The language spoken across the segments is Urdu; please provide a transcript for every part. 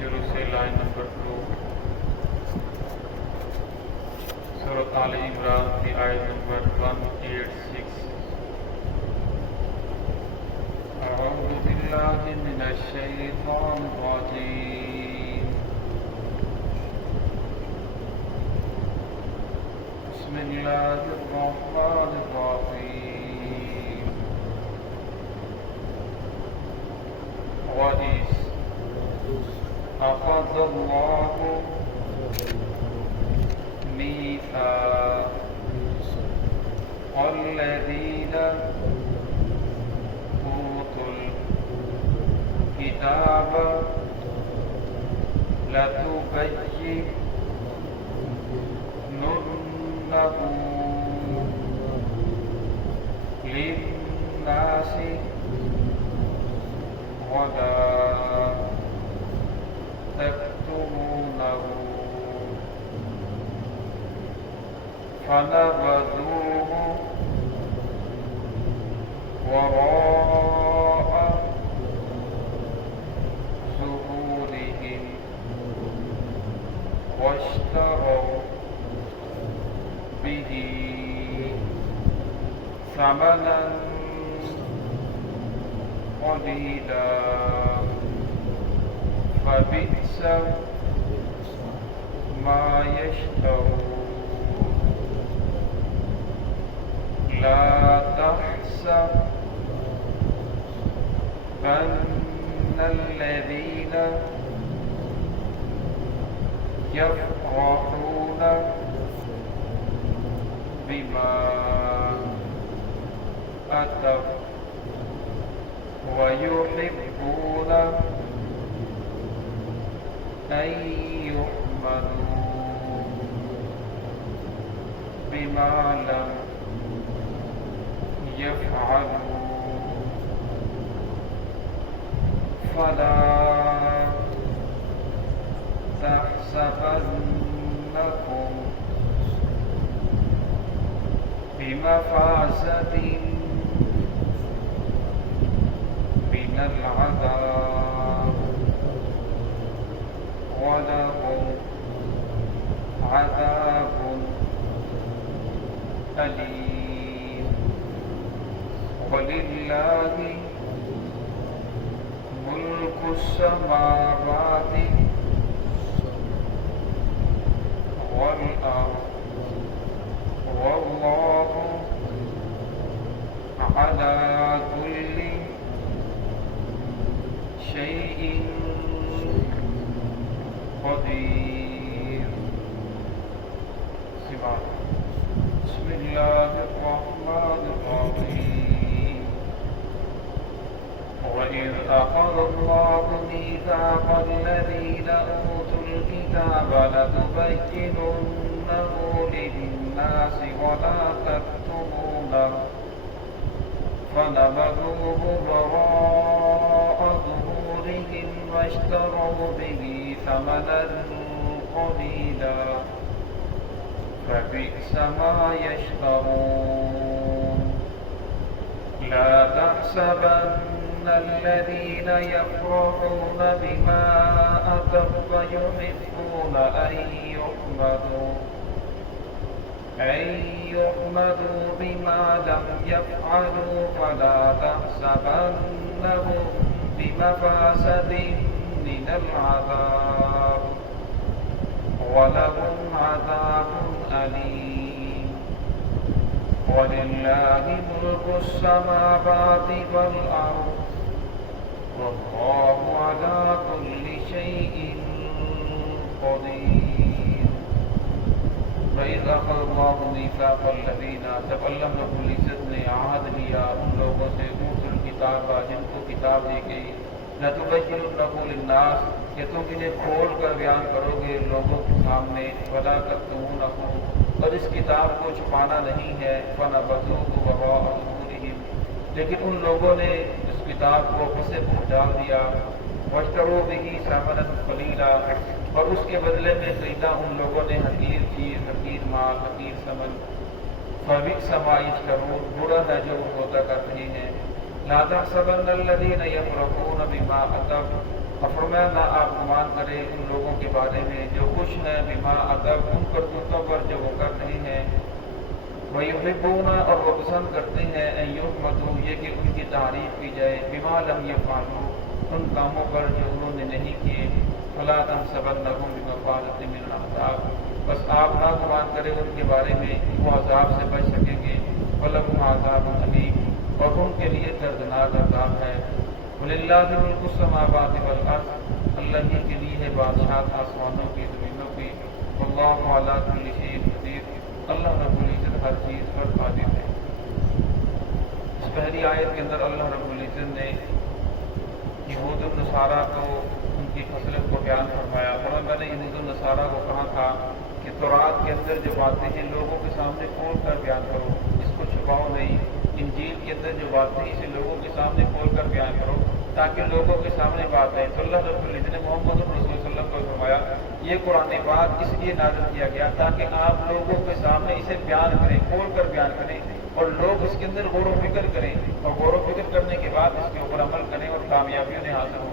شروع سے لائن نمبر 2 سورۃ آل عمران کی آیت نمبر 186۔ اعوذ باللہ من الشیطان الرجیم، بسم اللہ الرحمن الرحیم۔ وَإِذْ أَخَذَ اللَّهُ مِيثَاقَ الَّذِينَ أُوتُوا الْكِتَابَ لَتُبَيِّنُنَّهُ لِلنَّاسِ وَلَا تَكْتُمُونَهُ فَنَبَذُوهُ وَرَاءَ ظُهُورِهِمْ وَاشْتَرَوْا بِهِ ثَمَنًا قَلِيلًا فَبِئْسَ مَا يَشْتَرُونَ۔ لا تحسبن الذين يفرحون بما أتوا ويحبون أن يحمدوا بما لم يفعلوا فلا تحسبنكم بمفازة من العذاب ولهم عذاب أليم۔ وَلِلَّهِ مُلْكُ السَّمَاوَاتِ وَالْأَرْضِ وَاللَّهُ عَلَى كُلِّ شَيْءٍ قدير۔ بسم الله الرحمن الرحيم۔ وَإِذْ أَخَذَ اللَّهُ مِيثَاقَ الَّذِينَ أُوتُوا الْكِتَابَ لَتُبَيِّنُنَّهُ لِلنَّاسِ وَلَا تَكْتُمُونَهُ فَنَبَذُوهُ وَرَاءَ ظُهُورِهِمْ وَاشْتَرَوْا بِهِ ثَمَنًا قَلِيلًا فَبِئْسَ مَا يَشْتَرُونَ۔ لا تحسبن الذين يفرحون بما أتوا ويحبون أن يحمدوا بما لم يفعلوا فلا تحسبنهم بمفازة من العذاب ولهم عذاب أليم۔ وَلِلَّهِ مُلْكُ السَّمَاوَاتِ وَالْأَرْضِ وَاللَّهُ عَلَى كُلِّ شَيْءٍ قدير۔ وَإِذْ أَخَذَ اللَّهُ مِيثَاقَ الَّذِينَ، جب اللہ رب العزت نے عہد لیا ان لوگوں سے اوتوا الکتاب جن کو کتاب دی گئی، لَتُبَيِّنُنَّهُ لِلنَّاسِ کہ تم انہیں کھول کر بیان کرو گے لوگوں کے سامنے، وَلَا تَكْتُمُونَهُ اور اس کتاب کو چھپانا نہیں ہے، فَنَبَذُوهُ وَرَاءَ ظُهُورِهِمْ لیکن ان لوگوں نے اس کتاب کو پیچھے ڈال دیا، وَاشْتَرَوْا بِهِ ثَمَنًا قَلِيلًا اور اس کے بدلے میں خریدا ان لوگوں نے حقیر چیز، حقیر مال، حقیر ثمن، فَبِئْسَ مَا يَشْتَرُونَ برا ہے جو وہ سودا کر رہے ہیں۔ لا تحسبن الذين يفرحون بما أتوا اور فرمایا نہ آپ گمان کریں ان لوگوں کے بارے میں جو خوش ہیں بما ادب ان کرتوتوں پر جو وہ کر رہے ہیں، وَيُحِبُّونَ اور وہ پسند کرتے ہیں ان یحمدوا یہ کہ ان کی تعریف کی جائے بما لم یفعلوا ان کاموں پر جو انہوں نے نہیں کیے، فلا تحسبنهم بمفازة من العذاب بس آپ نہ گمان کریں ان کے بارے میں وہ عذاب سے بچ سکیں گے، وَلَهُمْ عَذَابٌ أَلِيمٌ اور ان کے لیے دردناک عذاب ہے۔ وَلِلَّهِ مُلْكُ السَّمَاوَاتِ وَالْأَرْضِ اللہ ہی کے لیے ہے بادشاہت آسمانوں کی زمینوں کی، وَاللَّهُ عَلَىٰ كُلِّ شَيْءٍ قدیر اللہ رب العزت ہر چیز پر قادر ہے۔ اس پہلی آیت کے اندر اللہ رب العزت نے یہود النصارہ کو ان کی فضیلت کو بیان فرمایا۔ اور میں نے یہود النصارہ کو کہا تھا کہ تورات کے اندر جو باتیں ہیں لوگوں کے سامنے کھول کر بیان کرو، اس کو چھپاؤ نہیں۔ انجیل کے اندر جو باتیں اسے لوگوں کے سامنے کھول کر بیان کرو تاکہ لوگوں کے سامنے بات آئے۔ تو اللہ رب العزت نے محمد رسول صلی اللہ علیہ وسلم کو فرمایا یہ قرآن پاک اس لیے نازل کیا گیا تاکہ آپ لوگوں کے سامنے اسے بیان کریں، کھول کر بیان کریں اور لوگ اس کے اندر غور و فکر کریں اور غور و فکر کرنے کے بعد اس کے اوپر عمل کریں اور کامیابی انہیں حاصل ہو۔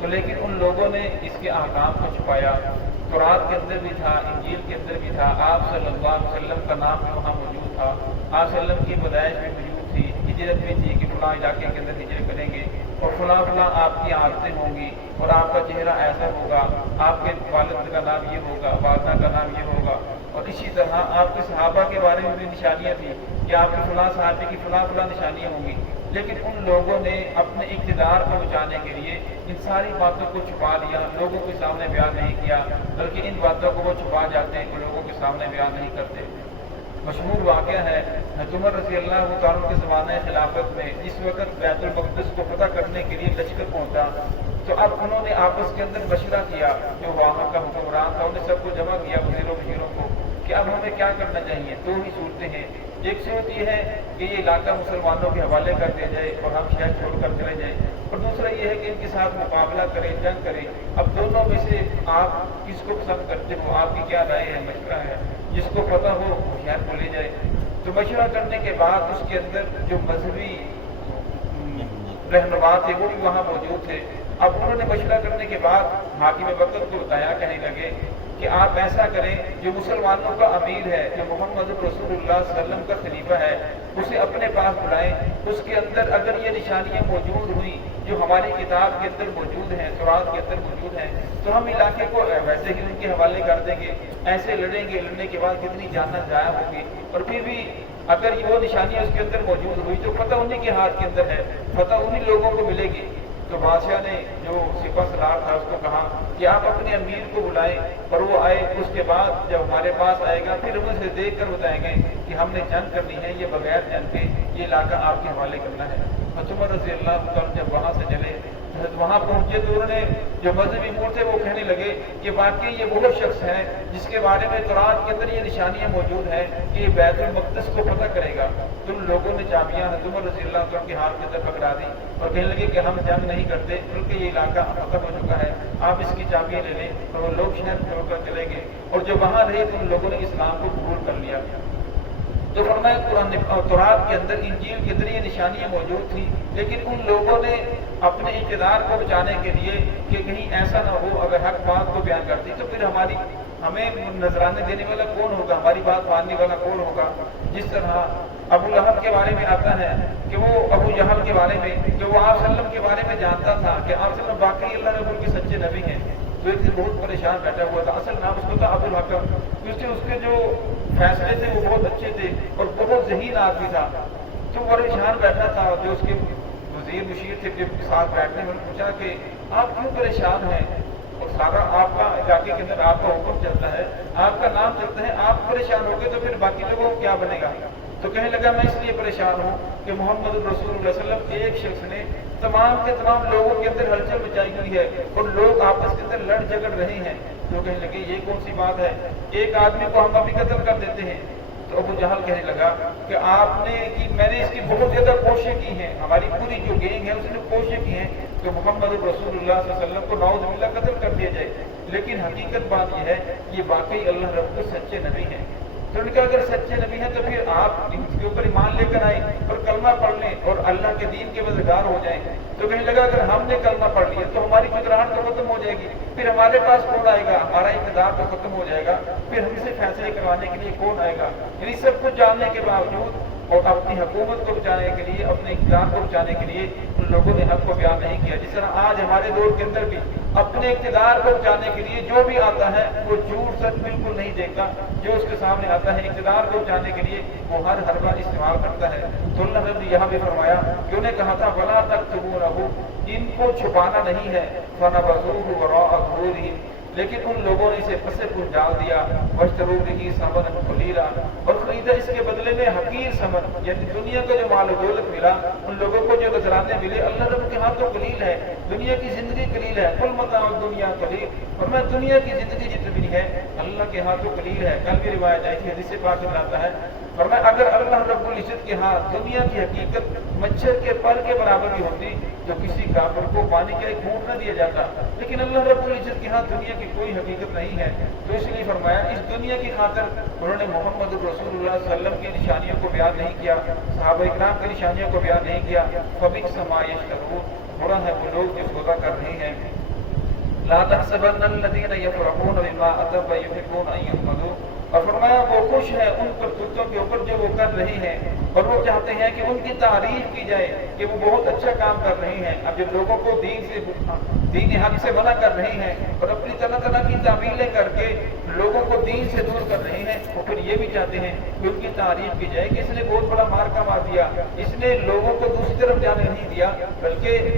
تو لیکن ان لوگوں نے اس کے احکام کو چھپایا۔ تورات کے اندر بھی تھا، انجیل کے اندر بھی تھا، آپ صلی اللہ علیہ وسلم کا نام بھی وہاں موجود تھا، آپ صلی اللہ علیہ وسلم کی پیدائش بھی موجود تھی، ہجرت بھی تھی کہ فلاں علاقے کے اندر ہجرت کریں گے اور فلاں فلاں آپ کی عادتیں ہوں گی اور آپ کا چہرہ ایسا ہوگا، آپ کے والد کا نام یہ ہوگا، والدہ کا نام یہ ہوگا، اور اسی طرح آپ کے صحابہ کے بارے میں بھی نشانیاں تھیں کہ آپ کے فلاں صحابی کی فلاں فلاں نشانیاں ہوں گی۔ لیکن ان لوگوں نے اپنے اقتدار کو بچانے کے لیے ان ساری باتوں کو چھپا لیا، لوگوں کے سامنے بیان نہیں کیا، بلکہ ان باتوں کو وہ چھپا جاتے ہیں کہ لوگوں کے سامنے بیان نہیں کرتے۔ مشہور واقعہ ہے حضرت عمر رضی اللہ عنہ کے زمانہ خلافت میں جس وقت بیت المقدس کو فتح کرنے کے لیے لشکر پہنچا تو اب انہوں نے آپس کے اندر مشورہ کیا، جو وہاں کا حکمران تھا انہیں سب کو جمع کیا وزیروں وزیروں کو کہ اب ہمیں کیا کرنا چاہیے۔ دو ہی صورتیں ہیں، ایک صورت یہ ہے کہ یہ علاقہ مسلمانوں کے حوالے کر دیا جائے اور ہم شہر چھوڑ کر چلے جائیں، اور دوسرا یہ ہے کہ ان کے ساتھ مقابلہ کریں، جنگ کریں۔ اب دونوں میں سے آپ کس کو پسند کرتے ہو، آپ کی کیا رائے ہے، مشورہ ہے؟ جس کو پتہ ہو وہ شہر کو لے جائے۔ تو مشورہ کرنے کے بعد اس کے اندر جو مذہبی رہنما تھے وہ بھی وہاں موجود تھے۔ اب انہوں نے مشورہ کرنے کے بعد حاکم وقت کو بتایا، کہنے لگے کہ آپ ایسا کریں، جو مسلمانوں کا امیر ہے، جو محمد رسول اللہ صلی اللہ علیہ وسلم کا خلیفہ ہے، اسے اپنے پاس بلائیں، اس کے اندر اگر یہ نشانیاں موجود ہوئیں جو ہماری کتاب کے اندر موجود ہیں، تورات کے اندر موجود ہیں، تو ہم علاقے کو ویسے ہی ان کے حوالے کر دیں گے، ایسے لڑیں گے، لڑنے کے بعد کتنی جانیں ضائع ہوگی، اور پھر بھی اگر وہ نشانیاں اس کے اندر موجود ہوئی تو فتح انہیں کے ہاتھ کے اندر ہے، فتح انہیں لوگوں کو ملے گی۔ تو بادشاہ نے جو سپہ سالار تھا اس کو کہا کہ آپ اپنے امیر کو بلائیں اور وہ آئے، اس کے بعد جب ہمارے پاس آئے گا پھر ہم اسے دیکھ کر بتائیں گے کہ ہم نے جنگ کرنی ہے، یہ بغیر جنگ کے یہ علاقہ آپ کے حوالے کرنا ہے۔ عمر رضی اللہ عنہ جب وہاں سے چلے وہاں پہنچے تو انہوں نے جو مذہبی امور تھے وہ کہنے لگے کہ واقعی یہ وہ شخص ہے جس کے بارے میں تورات کے اندر یہ نشانیاں موجود ہیں کہ یہ بیت المقدس کو فتح کرے گا۔ تو ان لوگوں نے چابیاں عمر رضی اللہ عنہ کے ہاتھ کے اندر پکڑا دی اور کہنے لگے کہ ہم جنگ نہیں کرتے بلکہ یہ علاقہ فتح ہو چکا ہے، آپ اس کی چابیاں لے لیں، اور وہ لوگ شہر چھوڑ کر چلے گئے، اور جو وہاں رہے تو ان لوگوں نے اسلام کو قبول کر لیا۔ تو فرمایا قرآن تورات کے اندر، انجیل کے اندر یہ نشانیاں موجود تھیں، لیکن ان لوگوں نے اپنے اقتدار کو بچانے کے لیے کہ کہیں ایسا نہ ہو اگر حق بات کو بیان کرتی تو پھر ہمیں نذرانے دینے والا کون ہوگا، ہماری بات ماننے والا کون ہوگا۔ جس طرح ابو لہب کے بارے میں آتا ہے کہ وہ ابو جہل کے بارے میں کہ وہ آپ صلی اللہ علیہ وسلم کے بارے میں جانتا تھا کہ آپ صلی اللہ علیہ وسلم واقعی اللہ رسول کے سچے نبی ہیں، تو ایک دن بہت پریشان بیٹھا ہوا تھا، اصل نام اس کو تھا ابو الحکم، کیونکہ اس کے جو فیصلے تھے وہ بہت اچھے تھے اور بہت ذہین آدمی تھا، تو پریشان بیٹھا تھا۔ جو اس کے وزیر مشیر تھے کے ساتھ بیٹھنے میں پوچھا کہ آپ کیوں پریشان ہیں، اور سارا آپ کا علاقے کے اندر آپ کا حکم چلتا ہے، آپ کا نام چلتا ہے، آپ پریشان ہو گئے تو پھر باقی لوگوں کو کیا بنے گا؟ تو کہنے لگا میں اس لیے پریشان ہوں کہ محمد رسول اللہ صلی اللہ علیہ وسلم ایک شخص نے تمام کے تمام لوگوں کے اندر ہلچل مچائی ہوئی ہے اور لوگ آپس کے اندر لڑ جھگڑ رہے ہیں۔ تو کہنے لگے یہ کون سی بات ہے، ایک آدمی کو ہم ابھی قتل کر دیتے ہیں۔ تو ابو جہل کہنے لگا کہ آپ نے میں نے اس کی بہت زیادہ کوششیں کی ہیں، ہماری پوری جو گینگ ہے اس نے کوششیں کی ہیں کہ محمد رسول اللہ صلی اللہ علیہ وسلم کو نعوذ باللہ قتل کر دیا جائے، لیکن حقیقت بات یہ ہے یہ واقعی اللہ رب کے سچے نبی ہیں۔ تو ان کا اگر سچے نبی ہیں تو پھر آپ ان کے اوپر ایمان لے کر آئیں اور کلمہ پڑھ لیں اور اللہ کے دین کے مددگار ہو جائیں۔ تو کہنے لگا اگر ہم نے کلمہ پڑھ لیا تو ہماری چکراہٹ تو جائے گی، پھر ہمارے پاس کون آئے گا؟ ہمارا اقتدار تو ختم ہو جائے گا، پھر ہم سے فیصلے کروانے کے لیے کون آئے گا؟ یعنی سب کچھ جاننے کے باوجود اور اپنی حکومت کو بچانے کے لیے، اپنے اقتدار کو بچانے کے لیے ان لوگوں نے حق کو بیان نہیں کیا۔ جس طرح آج ہمارے دور کے اندر بھی اپنے اقتدار کو بچانے کے لیے جو بھی آتا ہے وہ جھوٹ سچ بالکل نہیں دیکھتا، جو اس کے سامنے آتا ہے اقتدار کو بچانے کے لیے وہ ہر حربہ استعمال کرتا ہے۔ تو اللہ نے یہاں بھی فرمایا کہ انہیں کہا تھا وَلَا تَكْتُمُونَهُ، ان کو چھپانا نہیں ہے، فَنَبَذُوهُ وَرَاءَ ظُهُورِهِمْ، لیکن ان لوگوں نے اسے پس پش ڈال دیا، وَاشْتَرُوا بِهِ ثَمَنًا قَلِيلًا، اور خریدا اس کے بدلے میں حقیر ثمن، یعنی دنیا کا جو مال و دولت ملا، ان لوگوں کو جو نذرانے ملے، اللہ رب کے ہاں تو قلیل ہے، دنیا کی زندگی قلیل ہے، قُلْ مَتَاعُ الدُّنْيَا قَلِيلٌ، اور میں دنیا کی زندگی جتنی ہے اللہ کے ہاں تو قلیل ہے۔ کل بھی روایت آئی تھی، حدیث پاک میں آتا ہے، فرمایا اگر اللہ رب العزت کے ہاں دنیا کی حقیقت مچھر کے پر کے برابر بھی ہوتی تو کسی کافر کو پانی کا ایک گھونٹ نہ دیا جاتا، لیکن اللہ رب العزت کے ہاں دنیا کی کوئی حقیقت نہیں ہے، تو اس لیے فرمایا اس دنیا کی خاطر انہوں نے محمد رسول اللہ صلی اللہ علیہ وسلم کی نشانیوں کو بیان نہیں کیا، صحابہ اکرام کی نشانیوں کو بیان نہیں کیا۔ فَبِئْسَ مَا يَشْتَرُونَ، برا ہے وہ لوگ جو سودا کر رہے ہیں۔ لَا تَحْسَبَنَّ الَّذِينَ يَفْرَحُونَ بِمَا أَتَوا وَيُحِبُّونَ أَن يُحْمَدُوا، اور فرمایا وہ خوش ہے ان کرتوتوں کے اوپر جو وہ کر رہے ہیں، اور وہ چاہتے ہیں کہ ان کی تعریف کی جائے کہ وہ بہت اچھا کام کر رہے ہیں۔ اب جب لوگوں کو دین حق سے منع کر رہے ہیں اور اپنی طرح طرح کی تعویلیں کر کے لوگوں کو دین سے دور کر رہے ہیں، وہ پھر یہ بھی چاہتے ہیں کہ ان کی تعریف کی جائے کہ اس نے بہت بڑا مارکا مار دیا، اس نے لوگوں کو دوسری طرف جانے نہیں دیا، بلکہ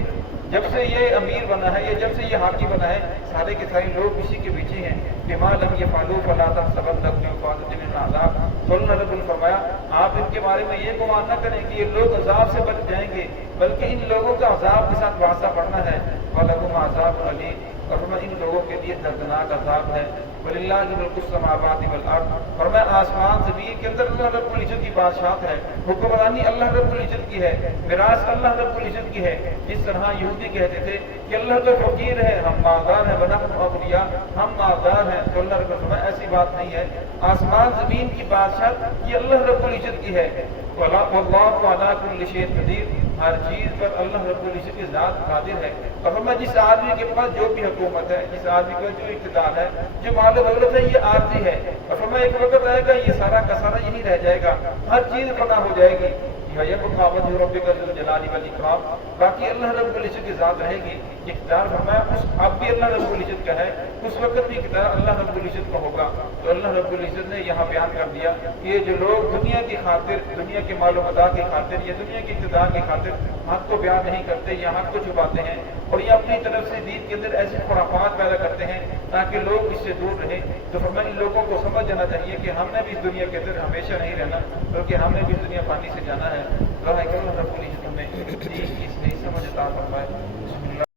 جب سے یہ امیر بنا ہے یا جب سے یہ حاکم بنا ہے سارے کے سارے لوگ اسی کے پیچھے ہیں۔ بما لم يفعلوا فلا تحسبنهم بمفازة من العذاب، تو اللہ رب نے فرمایا آپ ان کے بارے میں یہ گمان نہ کریں کہ یہ لوگ عذاب سے بچ جائیں گے، بلکہ ان لوگوں کا عذاب کے ساتھ واسطہ پڑنا ہے۔ وَلَهُمْ عَذَابٌ أَلِيمٌ، اور فرمایا ان لوگوں کے لیے دردناک عذاب ہے۔ وَلِلَّهِ مُلْكُ السَّمَاوَاتِ وَالْأَرْضِ، فرمایا آسمان زمین کے اندر اللہ رب العزت کی بادشاہت ہے، حکمرانی اللہ رب العزت کی ہے، میراث اللہ رب العزت کی ہے۔ جس طرح یہودی کہتے تھے کہ اللہ تو فقیر ہے، ہم مالدار ہیں، وَنَحْنُ أَغْنِيَاء، ہم مالدار ہیں، تو اللہ رب العزت فرمایا ایسی بات نہیں ہے، آسمان زمین کی بادشاہت یہ اللہ رب العزت کی ہے۔ وَاللَّهُ عَلَىٰ كُلِّ شَيْءٍ قَدِيرٌ، ہر چیز پر اللہ رب العزت کی ذات قادر ہے۔ اور فرمایا جس آدمی کے پاس جو بھی حکومت ہے، جس آدمی کا جو اقتدار ہے، جو مال و دولت ہے، یہ عارضی ہے، اور فرمایا ایک وقت آئے گا یہ سارا کا سارا یہی رہ جائے گا، ہر چیز فنا ہو جائے گی۔ وَيَبْقَىٰ وَجْهُ رَبِّكَ ذُو الْجَلَالِ وَالْإِكْرَامِ، باقی اللہ رب العزت کی ذات رہے گی۔ اقتدار فرمایا اب بھی اللہ رب العزت کا ہے، اس وقت بھی اقتدار اللہ رب العزت کا ہوگا۔ تو اللہ رب العزت نے یہاں بیان کر دیا کہ یہ جو لوگ دنیا کی خاطر، دنیا کے مال و متاع کی خاطر یا دنیا کے اقتدار کی خاطر حق کو بیان نہیں کرتے یا حق کو چھپاتے ہیں، اور یہ اپنی طرف سے دین کے اندر ایسے خرافات پیدا کرتے ہیں تاکہ لوگ اس سے دور رہیں، تو فرمایا ان لوگوں کو سمجھ جانا چاہیے کہ ہم نے بھی اس دنیا کے اندر ہمیشہ نہیں رہنا، بلکہ ہم نے بھی اس دنیا فانی سے جانا ہے۔ اللہ رب العزت ہمیں دین کی صحیح سمجھ عطا فرمائے۔